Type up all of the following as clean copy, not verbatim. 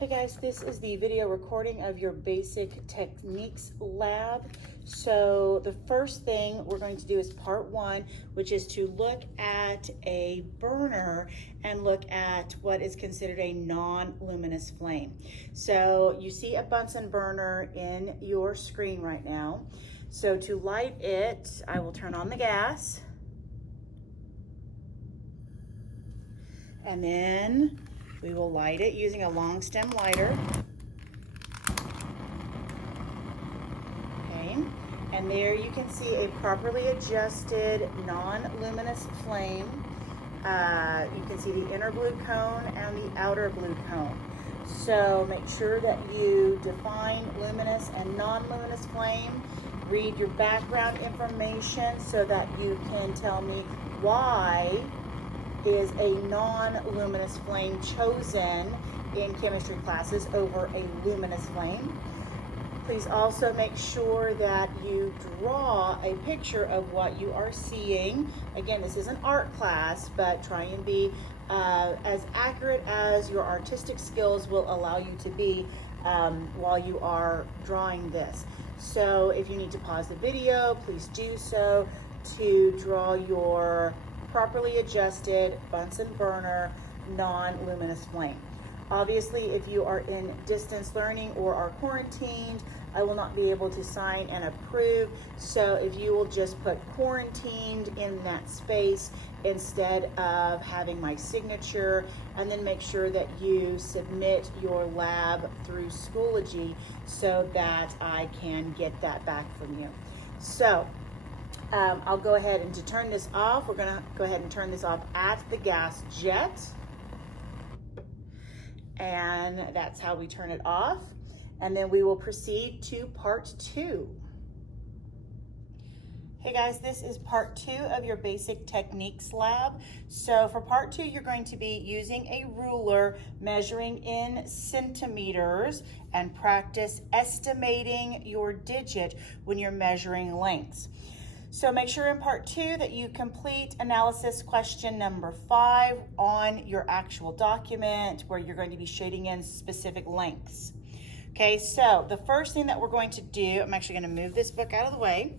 Hey guys, this is the video recording of your basic techniques lab. So the first thing we're going to do is part one, which is to look at a burner and look at what is considered a non-luminous flame. So you see a Bunsen burner in your screen right now. So to light it, I will turn on the gas. And then we will light it using a long stem lighter. Okay, and there you can see a properly adjusted non-luminous flame. You can see the inner blue cone and the outer blue cone. So make sure that you define luminous and non-luminous flame. Read your background information so that you can tell me why is a non-luminous flame chosen in chemistry classes over a luminous flame. Please also make sure that you draw a picture of what you are seeing. Again, this is an art class, but try and be as accurate as your artistic skills will allow you to be while you are drawing this. So if you need to pause the video, please do so to draw your properly adjusted Bunsen burner non-luminous flame. Obviously, if you are in distance learning or are quarantined, I will not be able to sign and approve. So if you will just put quarantined in that space instead of having my signature, and then make sure that you submit your lab through Schoology so that I can get that back from you. So I'll go ahead and to turn this off, we're gonna go ahead and turn this off at the gas jet. And that's how we turn it off. And then we will proceed to part two. Hey guys, this is part two of your basic techniques lab. So for part two, you're going to be using a ruler, measuring in centimeters, and practice estimating your digit when you're measuring lengths. So make sure in part two that you complete analysis question number 5 on your actual document where you're going to be shading in specific lengths. Okay, so the first thing that we're going to do, I'm actually going to move this book out of the way.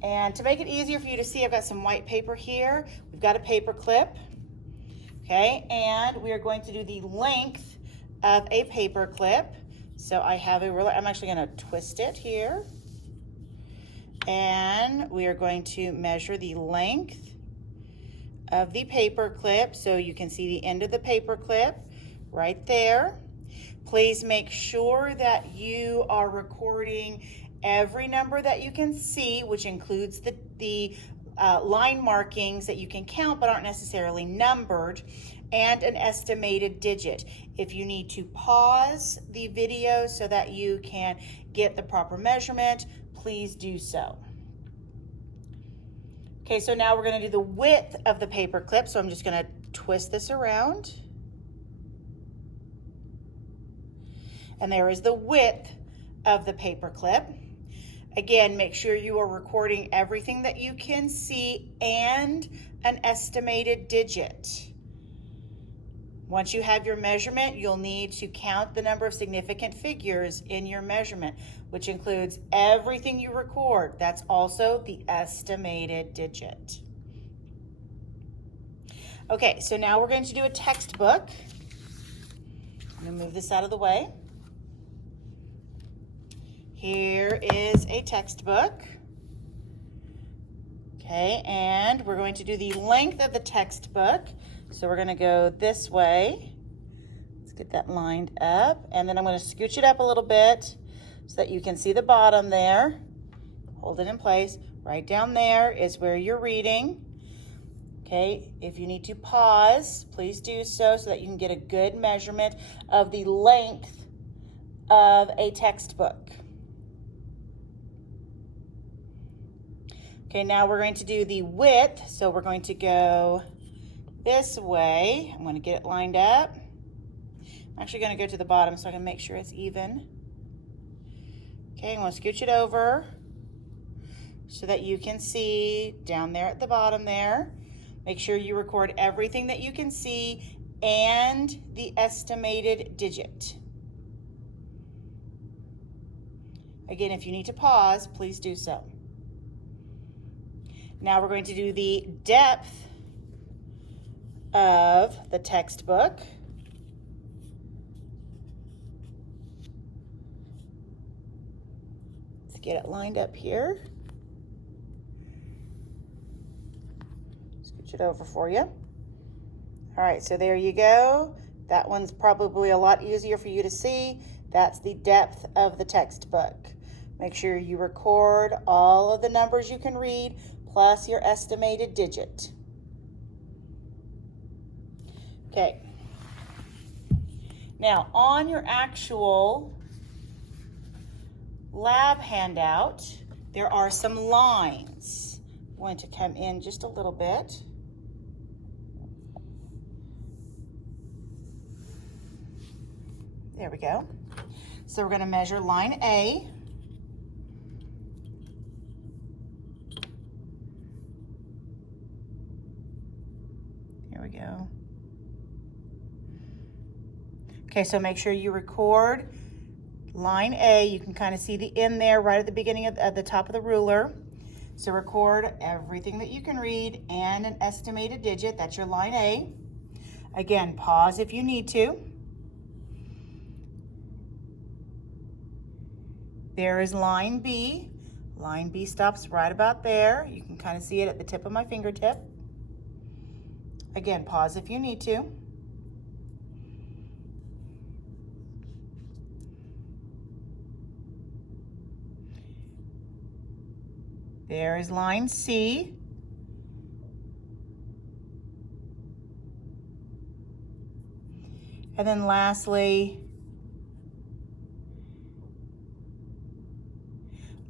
And to make it easier for you to see, I've got some white paper here. We've got a paper clip. Okay, and we are going to do the length of a paper clip. So I have a ruler. I'm actually going to twist it here. And we are going to measure the length of the paper clip so you can see the end of the paper clip right there. Please make sure that you are recording every number that you can see, which includes the line markings that you can count but aren't necessarily numbered, and an estimated digit. If you need to pause the video so that you can get the proper measurement, please do so. Okay, so now we're going to do the width of the paper clip. So I'm just going to twist this around. And there is the width of the paper clip. Again, make sure you are recording everything that you can see and an estimated digit. Once you have your measurement, you'll need to count the number of significant figures in your measurement, which includes everything you record. That's also the estimated digit. Okay, so now we're going to do a textbook. I'm going to move this out of the way. Here is a textbook. Okay, and we're going to do the length of the textbook. So we're going to go this way. Let's get that lined up. And then I'm going to scooch it up a little bit so that you can see the bottom there. Hold it in place. Right down there is where you're reading. Okay, if you need to pause, please do so that you can get a good measurement of the length of a textbook. Okay, now we're going to do the width. So we're going to go this way. I'm going to get it lined up. I'm actually going to go to the bottom so I can make sure it's even. Okay, I'm going to scooch it over so that you can see down there at the bottom there. Make sure you record everything that you can see and the estimated digit. Again, if you need to pause, please do so. Now we're going to do the depth of the textbook. Let's get it lined up here. Scooch it over for you. All right, so there you go. That one's probably a lot easier for you to see. That's the depth of the textbook. Make sure you record all of the numbers you can read plus your estimated digit. Okay. Now, on your actual lab handout, there are some lines. I'm going to come in just a little bit. There we go. So we're going to measure line A. There we go. Okay, so make sure you record line A. You can kind of see the end there right at the beginning at the top of the ruler. So record everything that you can read and an estimated digit. That's your line A. Again, pause if you need to. There is line B. Line B stops right about there. You can kind of see it at the tip of my fingertip. Again, pause if you need to. There is line C. And then lastly,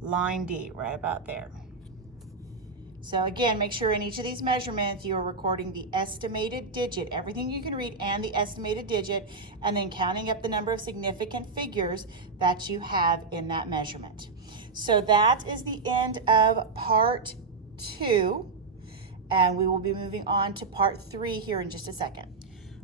line D, right about there. So again, make sure in each of these measurements you are recording the estimated digit, everything you can read and the estimated digit, and then counting up the number of significant figures that you have in that measurement. So that is the end of part 2, and we will be moving on to part 3 here in just a second.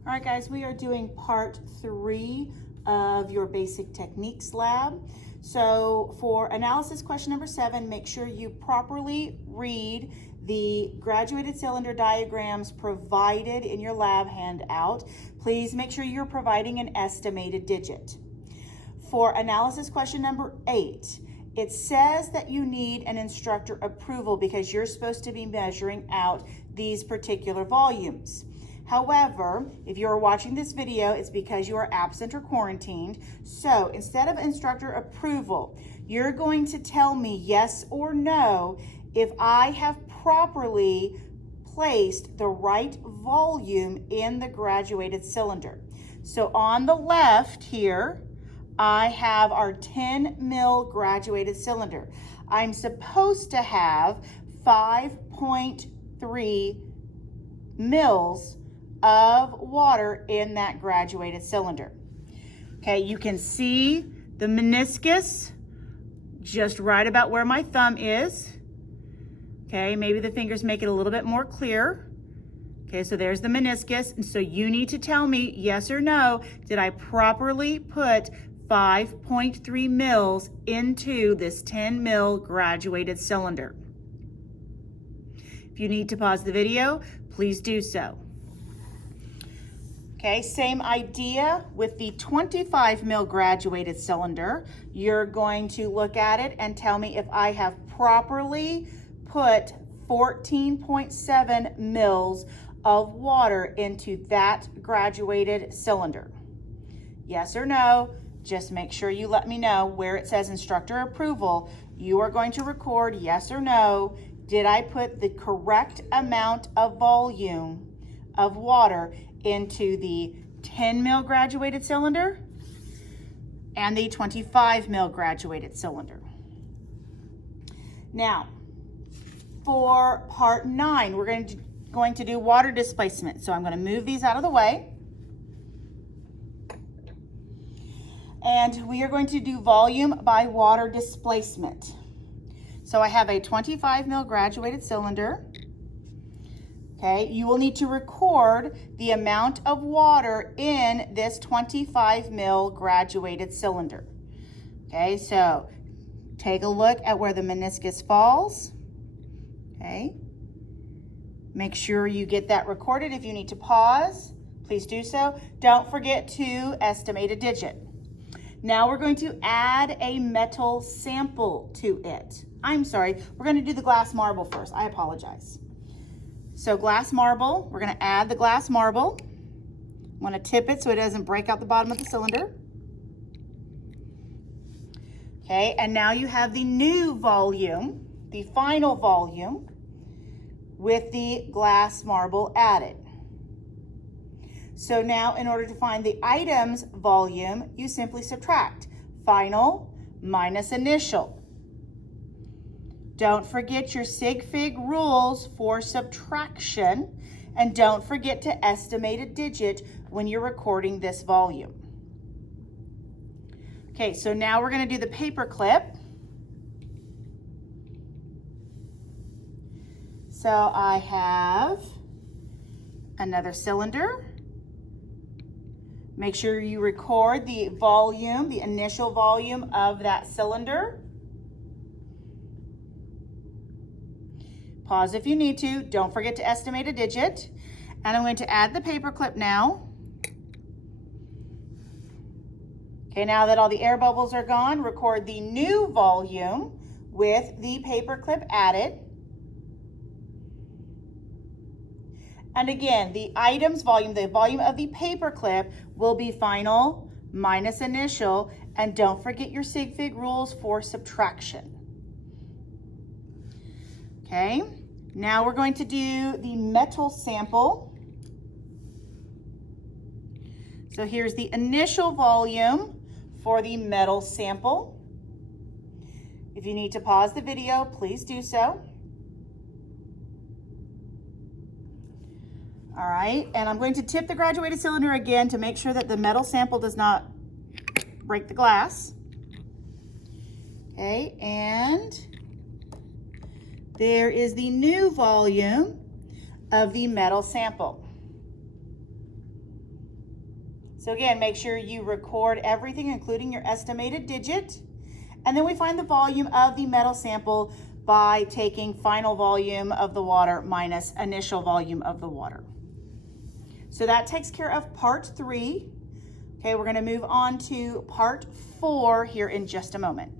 All right, guys, we are doing part 3 of your basic techniques lab. So for analysis question number 7, make sure you properly read the graduated cylinder diagrams provided in your lab handout. Please make sure you're providing an estimated digit. For analysis question number 8, it says that you need an instructor approval because you're supposed to be measuring out these particular volumes. However, if you're watching this video, it's because you are absent or quarantined. So instead of instructor approval, you're going to tell me yes or no if I have properly placed the right volume in the graduated cylinder. So on the left here, I have our 10 mil graduated cylinder. I'm supposed to have 5.3 mils of water in that graduated cylinder. Okay, you can see the meniscus just right about where my thumb is. Okay, maybe the fingers make it a little bit more clear. Okay, so there's the meniscus. And so you need to tell me yes or no, did I properly put 5.3 mils into this 10 mil graduated cylinder? If you need to pause the video, please do so. Okay, same idea with the 25 mil graduated cylinder. You're going to look at it and tell me if I have properly put 14.7 mils of water into that graduated cylinder. Yes or no? Just make sure you let me know where it says instructor approval. You are going to record yes or no. Did I put the correct amount of volume of water into the 10 mil graduated cylinder and the 25 mil graduated cylinder? Now, for part 9, we're going to do water displacement. So I'm going to move these out of the way. And we are going to do volume by water displacement. So I have a 25 mil graduated cylinder. Okay, you will need to record the amount of water in this 25 ml graduated cylinder. Okay, so take a look at where the meniscus falls. Okay, make sure you get that recorded. If you need to pause, please do so. Don't forget to estimate a digit. Now we're going to add a metal sample to it. I'm sorry, we're going to do the glass marble first. I apologize. So glass marble, we're going to add the glass marble. I'm going to tip it so it doesn't break out the bottom of the cylinder. Okay, and now you have the new volume, the final volume, with the glass marble added. So now in order to find the item's volume, you simply subtract final minus initial. Don't forget your sig fig rules for subtraction, and don't forget to estimate a digit when you're recording this volume. Okay, so now we're going to do the paper clip. So I have another cylinder. Make sure you record the volume, the initial volume of that cylinder. Pause if you need to. Don't forget to estimate a digit. And I'm going to add the paper clip now. Okay, now that all the air bubbles are gone, record the new volume with the paper clip added. And again, the item's volume, the volume of the paper clip, will be final minus initial. And don't forget your sig fig rules for subtraction. Okay, now we're going to do the metal sample. So here's the initial volume for the metal sample. If you need to pause the video, please do so. All right, and I'm going to tip the graduated cylinder again to make sure that the metal sample does not break the glass. Okay, and there is the new volume of the metal sample. So again, make sure you record everything, including your estimated digit. And then we find the volume of the metal sample by taking final volume of the water minus initial volume of the water. So that takes care of part 3. Okay, we're going to move on to part 4 here in just a moment.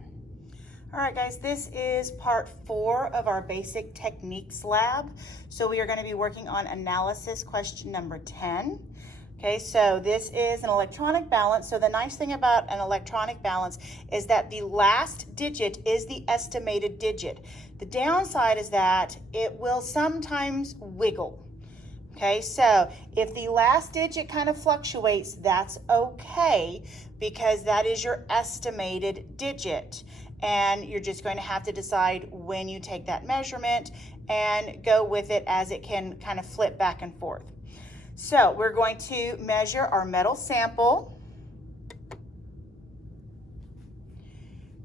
All right, guys, this is part 4 of our basic techniques lab. So we are going to be working on analysis question number 10. Okay, so this is an electronic balance. So the nice thing about an electronic balance is that the last digit is the estimated digit. The downside is that it will sometimes wiggle. Okay, so if the last digit kind of fluctuates, that's okay, because that is your estimated digit. And you're just going to have to decide when you take that measurement and go with it as it can kind of flip back and forth. So we're going to measure our metal sample.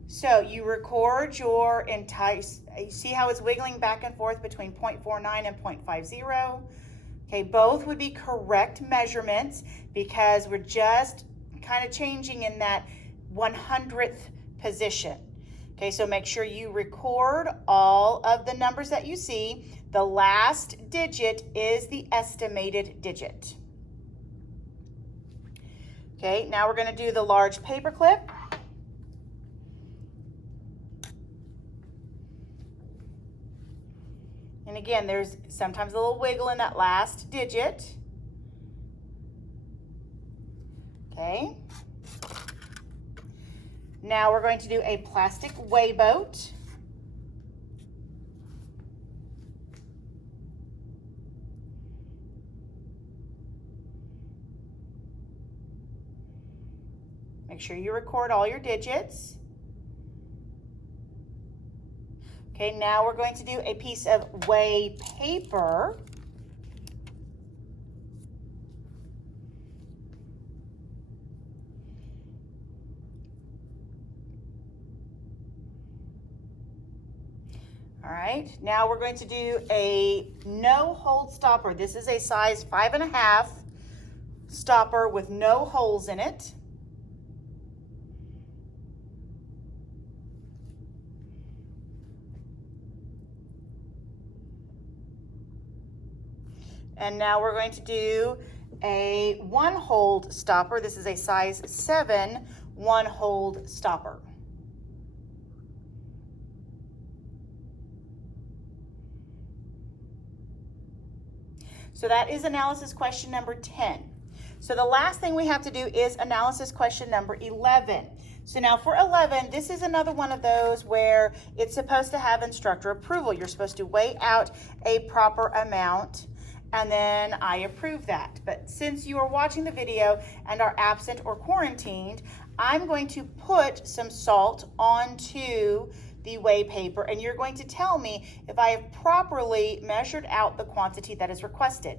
So you record your entire, you see how it's wiggling back and forth between 0.49 and 0.50. Okay, both would be correct measurements because we're just kind of changing in that 100th position. Okay, so make sure you record all of the numbers that you see. The last digit is the estimated digit. Okay, now we're going to do the large paper clip. And again, there's sometimes a little wiggle in that last digit. Okay. Now we're going to do a plastic weigh boat. Make sure you record all your digits. Okay, now we're going to do a piece of weigh paper. All right, now we're going to do a no hold stopper. This is a size 5.5 stopper with no holes in it. And now we're going to do a 1-hold stopper. This is a size 7 1-hold stopper. So that is analysis question number 10. So the last thing we have to do is analysis question number 11. So now for 11, this is another one of those where it's supposed to have instructor approval. You're supposed to weigh out a proper amount, and then I approve that. But since you are watching the video and are absent or quarantined, I'm going to put some salt onto the weigh paper, and you're going to tell me if I have properly measured out the quantity that is requested.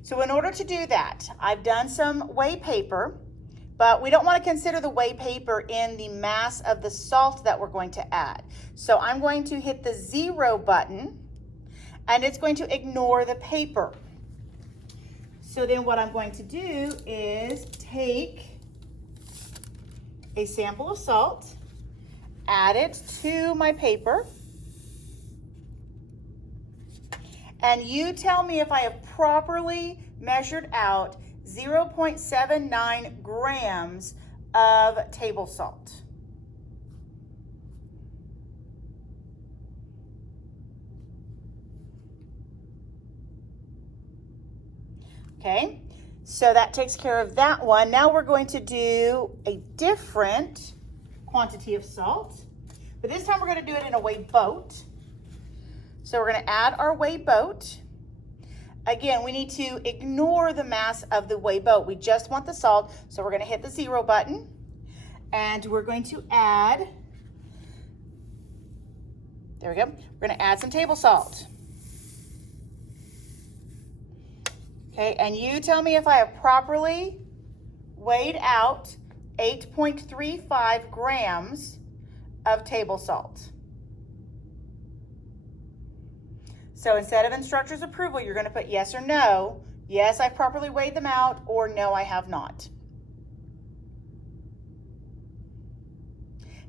So in order to do that, I've done some weigh paper, but we don't want to consider the weigh paper in the mass of the salt that we're going to add. So I'm going to hit the 0 button, and it's going to ignore the paper. So then what I'm going to do is take a sample of salt, add it to my paper, and you tell me if I have properly measured out 0.79 grams of table salt. Okay, so that takes care of that one. Now we're going to do a different quantity of salt, but this time we're going to do it in a weigh boat. So we're going to add our weigh boat. Again, we need to ignore the mass of the weigh boat. We just want the salt, so we're going to hit the 0 button, and we're going to add, there we go, we're going to add some table salt. Okay, and you tell me if I have properly weighed out 8.35 grams of table salt. So instead of instructor's approval, you're going to put yes or no. Yes, I've properly weighed them out, or no, I have not.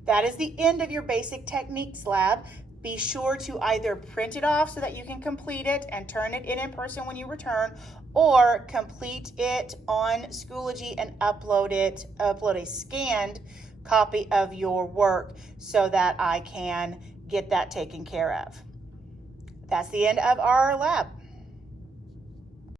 That is the end of your basic techniques lab. Be sure to either print it off so that you can complete it and turn it in person when you return, or complete it on Schoology and upload a scanned copy of your work so that I can get that taken care of. That's the end of our lab.